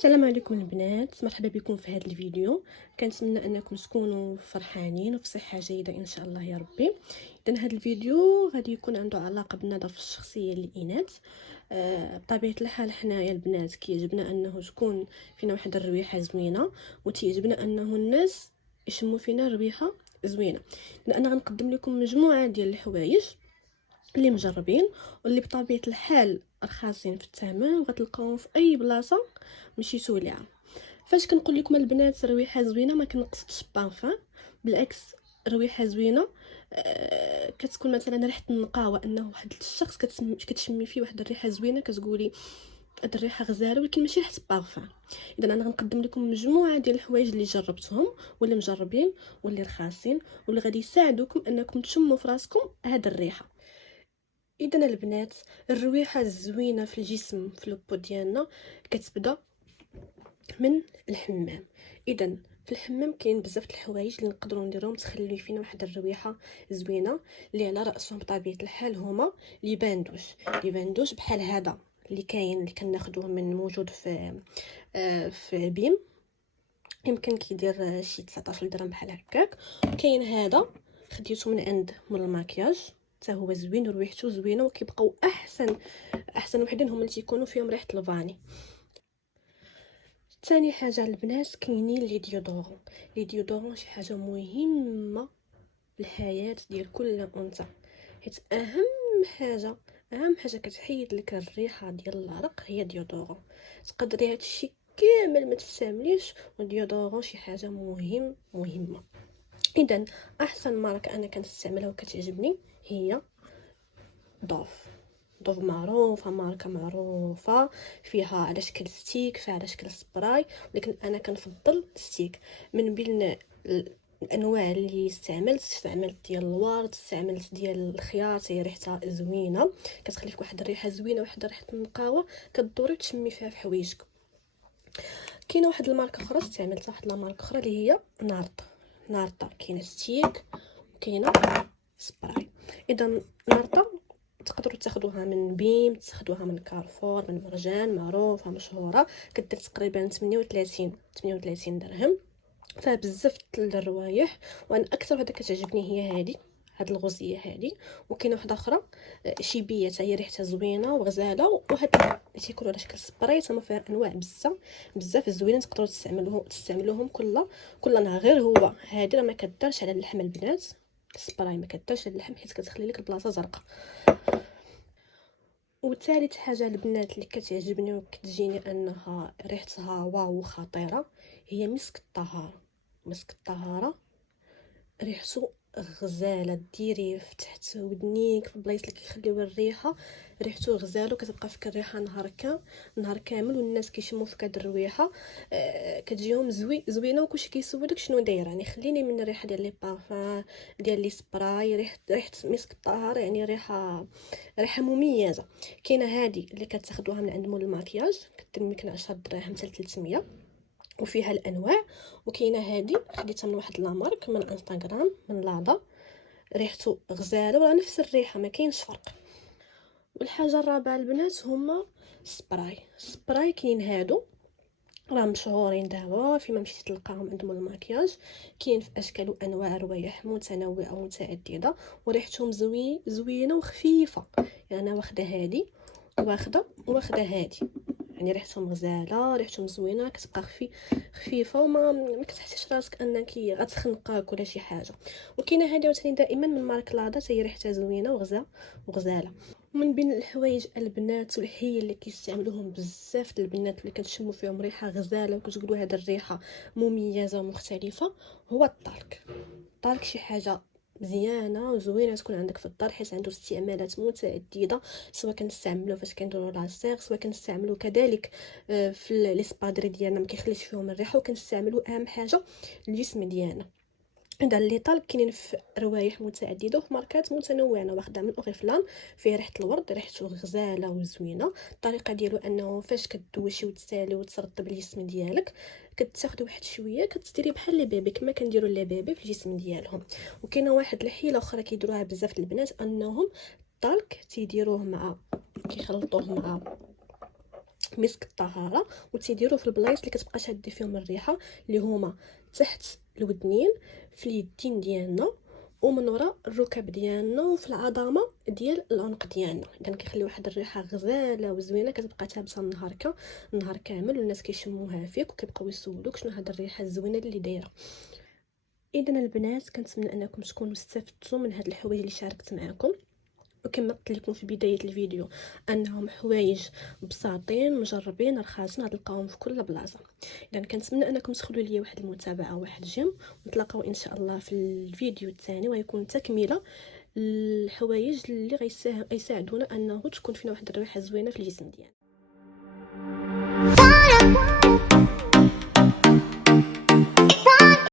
السلام عليكم البنات، مرحبا بكم في هذا الفيديو. كنتمنى انكم تكونوا فرحانين وفي صحه جيده ان شاء الله يا ربي. اذا هذا الفيديو غادي يكون عنده علاقه بالنظافه الشخصيه للاناث. بطبيعه الحال حنايا البنات كيعجبنا انه تكون فينا واحد الرويحه زوينه، وتيعجبنا انه الناس يشموا فينا ريحه زوينه. لان غنقدم لكم مجموعه ديال الحوايج اللي مجربين واللي بطبيعه الحال رخاصين في الثمن وغتلقاوهم في اي بلاصه مشيتو ليها. فاش كنقول لكم البنات رويحه زوينه ما كنقصدش بارفان، بالعكس رويحه زوينه كتكون مثلا ريحه النقاوه، انه واحد الشخص كتشمي فيه واحد الريحه زوينه كتقولي هاد الريحه غزاله، ولكن ماشي ريحه بارفان. اذا انا غنقدم لكم مجموعه ديال الحوايج اللي جربتهم واللي مجربين واللي رخاصين واللي غادي يساعدوكم انكم تشموا في راسكم هاد الريحه. اذا البنات الرويحه الزوينه في الجسم في لوبو ديالنا كتبدا من الحمام. اذا في الحمام كاين بزاف د الحوايج اللي نقدروا نديروهم تخلي فينا واحد الرويحه زوينه، اللي على راسهم بطبيعه الحال هما لي باندوش بحال هذا اللي كاين اللي كناخذوه من موجود في بيم، يمكن كيدير شي 19 درهم بحال هكاك. كاين هذا خديته من عند مول الماكياج، حتى هو زوين وريحته زوينه، وكيبقاو احسن وحدين هما اللي تيكونوا فيهم ريحه الفاني. ثاني حاجه البنات كاينين لي ديودورون شي حاجه مهمه في الحياه ديال كل انثى، حيت اهم حاجه كتحيد لك الريحه ديال العرق هي ديودورون. تقدري هادشي كامل ما تستعمليش، وديودورون شي حاجه مهمه. اذا احسن ماركه انا كنستعملها وكتعجبني هي دوف معروفه، ماركه معروفه، فيها على شكل ستيك، فيها على شكل سبراي، لكن انا كنفضل ستيك. من بين الانواع اللي استعملت ديال الورد، استعملت ديال الخيار، هي ريحتها زوينه كتخلي فيك واحد الريحه زوينه، واحد ريحه النقاوه كدوري تشمي فيها في حوايجك. كاينه واحد الماركه اخرى استعملتها، واحد الماركه اخرى اللي هي نارطه كاينه ستيك وكاينه سبراي. اذا نارطه تقدروا تاخذوها من بيم، تاخذوها من كارفور، من مرجان، معروفه مشهوره، كدير تقريبا 38 درهم، فيها بزاف د الروايح. وانا اكثر وحده كتعجبني هي هاد الغوزيه هادي. وكاينه واحده اخرى شيبيه حتى هي ريحتها زوينه وغزاله، وواحد اللي تيكون على شكل سبراي تما فيها انواع بزاف زوينين، تقدروا تستعملوهم كل نهار. غير هو هادي راه ما كدارش على اللحم البنات، السبراي ما كدارش على اللحم حيت كتخلي لك البلاصه زرقاء. وثالث حاجه البنات اللي كتعجبني وكتجيني انها ريحتها واو خطيره هي مسك الطهاره ريحته غزاله. ديريه في تحت ودنيك في البلايص اللي كيخليو الريحه، ريحته غزاله وكتبقى فيك الريحه نهار كامل، والناس كيشموا فيك هاد الريحه كتجيهم زوينه، وكلشي كيسولك شنو داير. يعني خليني من الريحه ديال لي بارفان ديال لي سبراي، ريحه مسك الطهاره، يعني ريحه مميزه. كاينه هادي اللي كتاخدوها من عند مول الماكياج، كدير يمكن 10 دراهم حتى 300، وفيها الانواع. وكاينه هادي خديتها من واحد لامارك من انستغرام من لادا، ريحته غزاله ولا نفس الريحه ما كاينش فرق. والحاجه الرابعه البنات هما سبراي كاين هادو راه مشهورين دابا، فيما مشيتي تلقاهم عندهم الماكياج، كاين في اشكال وانواع روايح متنوعه ومتعدده، وريحتهم زوينه وخفيفه. يعني انا واخده هادي واخده هادي، يعني ريحتهم غزاله، ريحتهم زوينه، كتبقى خفيفه وما كتحسيش راسك انك غتخنقك ولا شي حاجه. وكاينه هذه عاوتاني دائما من مارك لادا، هي ريحتها زوينه وغزاله. ومن بين الحوايج البنات والحيه اللي كيستعملوهم بزاف البنات اللي كتشموا فيهم ريحه غزاله وكتقولوا هذه الريحه مميزه ومختلفه، هو الطالك شي حاجه مزيانه وزوينه تكون عندك في الدار، حيت عنده استعمالات متعدده، سواء كنستعملوه فاش كنديروا لاسيغ، سواء كنستعملوه كذلك في لي سبادري ديالنا ما كيخليش فيهم الريحه، وكنستعملوه اهم حاجه الجسم ديالنا. هذا اللي طالب كاينين في روايح متعدده وفي ماركات متنوعه. انا واخده من اوريفلام، فيها ريحه الورد، ريحته غزاله وزوينه. الطريقه ديالو انه فاش كدوشي وتسالي وترطب الجسم ديالك، كتاخدي واحد شويه كتديري بحال لي بيبي كما كنديروا لي بيبي في الجسم ديالهم. وكاينه واحد الحيله اخرى كيديروها بزاف البنات، انهم الطلق كيخلطوه مع مسك الطهاره وتيديروه في البلايص اللي كتبقى شادي فيهم الريحه، اللي هما تحت الودنين، في اليدين ديالنا، ومن وراء الركب ديالنا، وفي العظامه ديال العنق ديالنا. اذا كيخلي واحد الريحه غزاله وزوينه كتبقى تابسه النهار كامل، والناس كيشموها فيك وكيبقاو يسولوك شنو هاد الريحه الزوينه اللي دايره. اذا البنات كنتمنى انكم تكونوا استفدتوا من هاد الحوايج اللي شاركت معكم، وكما قلت لكم في بدايه الفيديو انهم حوايج بساطين مجربين رخاصين غتلقاوهم في كل بلاصه. اذا كنتمنى انكم تدخلوا ليا واحد المتابعه واحد جيم، ونتلاقاو ان شاء الله في الفيديو الثاني، ويكون تكمله الحوايج اللي غيساعدونا انه تكون فينا واحد الريحه زوينه في الجسم ديالنا.